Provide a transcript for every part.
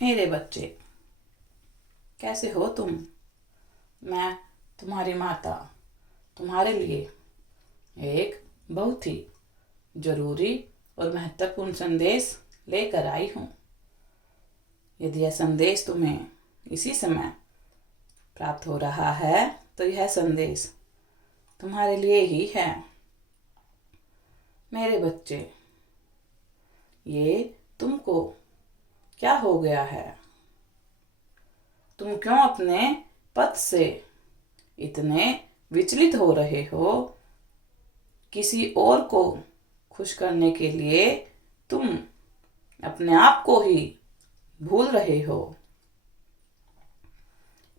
मेरे बच्चे, कैसे हो तुम। मैं तुम्हारी माता तुम्हारे लिए एक बहुत ही जरूरी और महत्वपूर्ण संदेश लेकर आई हूँ। यदि यह संदेश तुम्हें इसी समय प्राप्त हो रहा है तो यह संदेश तुम्हारे लिए ही है। मेरे बच्चे, ये तुमको क्या हो गया है? तुम क्यों अपने पथ से इतने विचलित हो रहे हो? किसी और को खुश करने के लिए तुम अपने आप को ही भूल रहे हो।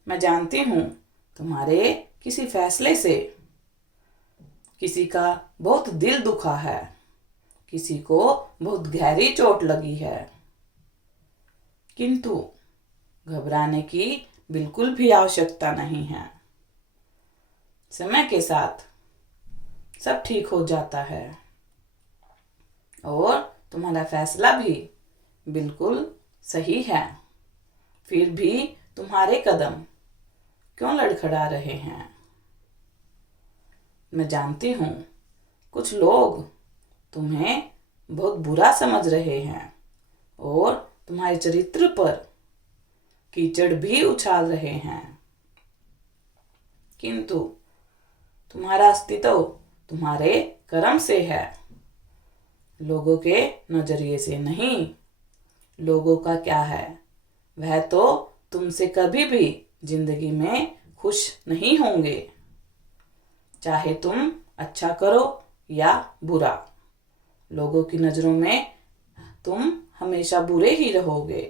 मैं जानती हूँ तुम्हारे किसी फैसले से किसी का बहुत दिल दुखा है, किसी को बहुत गहरी चोट लगी है, किंतु घबराने की बिल्कुल भी आवश्यकता नहीं है। समय के साथ सब ठीक हो जाता है और तुम्हारा फैसला भी बिल्कुल सही है। फिर भी तुम्हारे कदम क्यों लड़खड़ा रहे हैं? मैं जानती हूँ कुछ लोग तुम्हें बहुत बुरा समझ रहे हैं और तुम्हारे चरित्र पर कीचड़ भी उछाल रहे हैं, किंतु तुम्हारा अस्तित्व तुम्हारे कर्म से है, लोगों के नजरिए से नहीं। लोगों का क्या है, वह तो तुमसे कभी भी जिंदगी में खुश नहीं होंगे, चाहे तुम अच्छा करो या बुरा। लोगों की नजरों में तुम हमेशा बुरे ही रहोगे,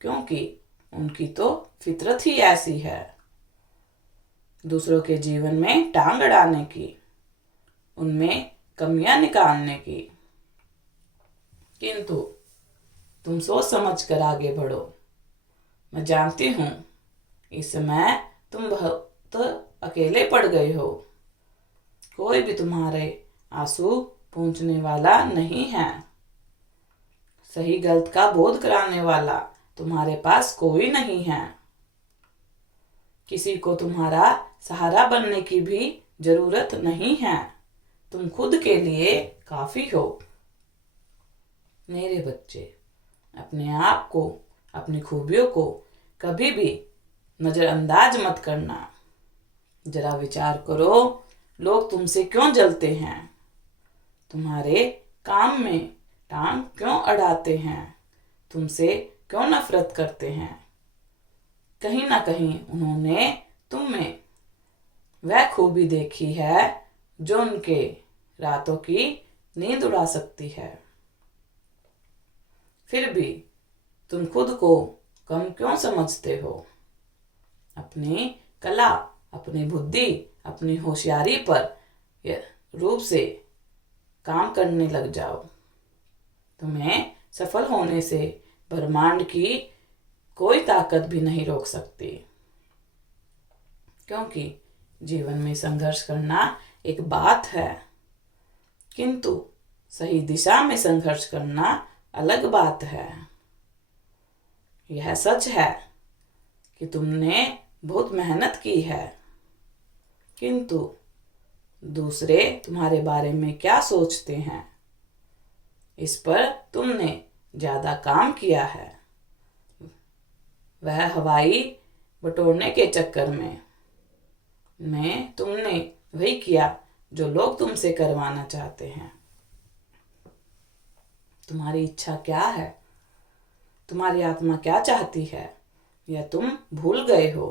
क्योंकि उनकी तो फितरत ही ऐसी है, दूसरों के जीवन में टांग अड़ाने की, उनमें कमियां निकालने की। किंतु तुम सोच समझ कर आगे बढ़ो। मैं जानती हूँ इस समय तुम बहुत अकेले पड़ गए हो। कोई भी तुम्हारे आंसू पूंछने वाला नहीं है। सही गलत का बोध कराने वाला तुम्हारे पास कोई नहीं है। किसी को तुम्हारा सहारा बनने की भी जरूरत नहीं है। तुम खुद के लिए काफी हो। मेरे बच्चे, अपने आप को, अपनी खूबियों को कभी भी नजरअंदाज मत करना। जरा विचार करो, लोग तुमसे क्यों जलते हैं? तुम्हारे काम में टांग क्यों अड़ाते हैं? तुमसे क्यों नफरत करते हैं? कहीं ना कहीं उन्होंने तुम में वह खूबी देखी है जो उनके रातों की नींद उड़ा सकती है। फिर भी तुम खुद को कम क्यों समझते हो? अपनी कला, अपनी बुद्धि, अपनी होशियारी पर रूप से काम करने लग जाओ। तुम्हें सफल होने से ब्रह्मांड की कोई ताकत भी नहीं रोक सकती, क्योंकि जीवन में संघर्ष करना एक बात है, किंतु सही दिशा में संघर्ष करना अलग बात है। यह सच है कि तुमने बहुत मेहनत की है, किंतु दूसरे तुम्हारे बारे में क्या सोचते हैं, इस पर तुमने ज्यादा काम किया है। वह हवाई बटोरने के चक्कर में तुमने वही किया जो लोग तुमसे करवाना चाहते हैं। तुम्हारी इच्छा क्या है? तुम्हारी आत्मा क्या चाहती है, यह तुम भूल गए हो।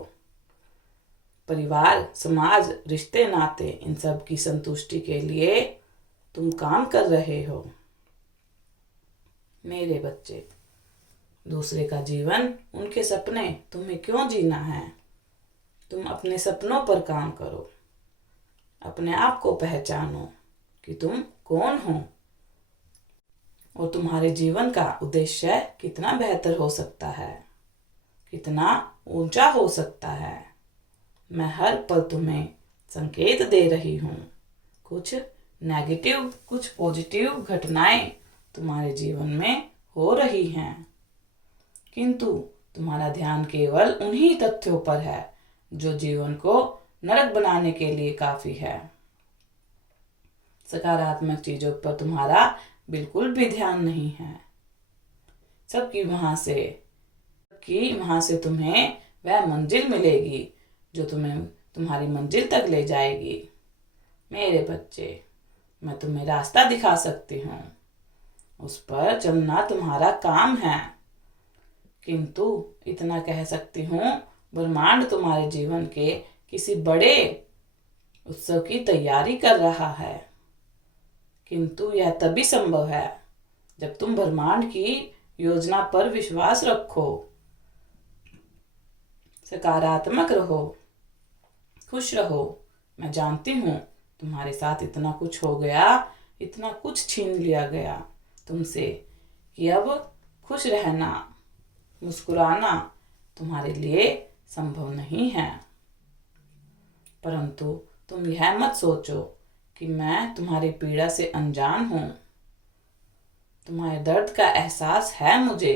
परिवार, समाज, रिश्ते, नाते, इन सब की संतुष्टि के लिए तुम काम कर रहे हो। मेरे बच्चे, दूसरे का जीवन, उनके सपने तुम्हें क्यों जीना है? तुम अपने सपनों पर काम करो। अपने आप को पहचानो कि तुम कौन हो और तुम्हारे जीवन का उद्देश्य कितना बेहतर हो सकता है, कितना ऊंचा हो सकता है। मैं हर पल तुम्हें संकेत दे रही हूँ। कुछ नेगेटिव, कुछ पॉजिटिव घटनाएं तुम्हारे जीवन में हो रही हैं। किंतु तुम्हारा ध्यान केवल उन्हीं तथ्यों पर है जो जीवन को नरक बनाने के लिए काफी है। सकारात्मक चीजों पर तुम्हारा बिल्कुल भी ध्यान नहीं है। सबकी वहां से तुम्हें वह मंजिल मिलेगी जो तुम्हें तुम्हारी मंजिल तक ले जाएगी। मेरे बच्चे, मैं तुम्हें रास्ता दिखा सकती हूँ, उस पर चलना तुम्हारा काम है। किंतु इतना कह सकती हूँ, ब्रह्मांड तुम्हारे जीवन के किसी बड़े उत्सव की तैयारी कर रहा है। किंतु यह तभी संभव है जब तुम ब्रह्मांड की योजना पर विश्वास रखो, सकारात्मक रहो, खुश रहो। मैं जानती हूँ तुम्हारे साथ इतना कुछ हो गया, इतना कुछ छीन लिया गया तुमसे कि अब खुश रहना, मुस्कुराना तुम्हारे लिए संभव नहीं है। परंतु तुम यह मत सोचो कि मैं तुम्हारी पीड़ा से अनजान हूँ। तुम्हारे दर्द का एहसास है मुझे,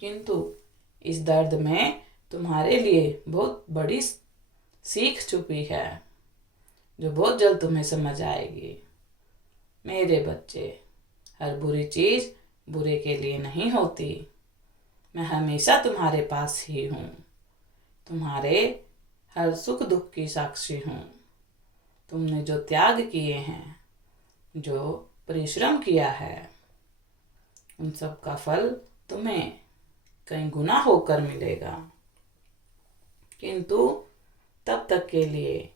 किंतु इस दर्द में तुम्हारे लिए बहुत बड़ी सीख छुपी है जो बहुत जल्द तुम्हें समझ आएगी। मेरे बच्चे, हर बुरी चीज बुरे के लिए नहीं होती। मैं हमेशा तुम्हारे पास ही हूँ, तुम्हारे हर सुख दुख की साक्षी हूँ। तुमने जो त्याग किए हैं, जो परिश्रम किया है, उन सब का फल तुम्हें कई गुना होकर मिलेगा। किंतु तब तक के लिए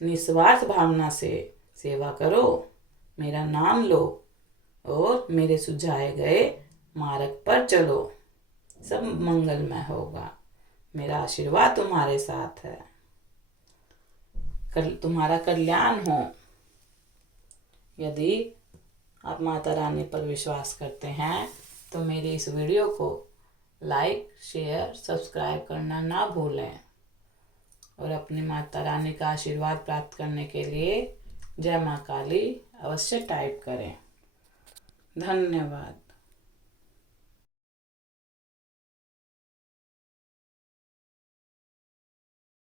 निस्वार्थ भावना से सेवा करो, मेरा नाम लो और मेरे सुझाए गए मार्ग पर चलो। सब मंगलमय होगा। मेरा आशीर्वाद तुम्हारे साथ है। तुम्हारा कल्याण हो। यदि आप माता रानी पर विश्वास करते हैं तो मेरे इस वीडियो को लाइक, शेयर, सब्सक्राइब करना ना भूलें और अपनी माता रानी का आशीर्वाद प्राप्त करने के लिए जय माँ काली अवश्य टाइप करें। धन्यवाद।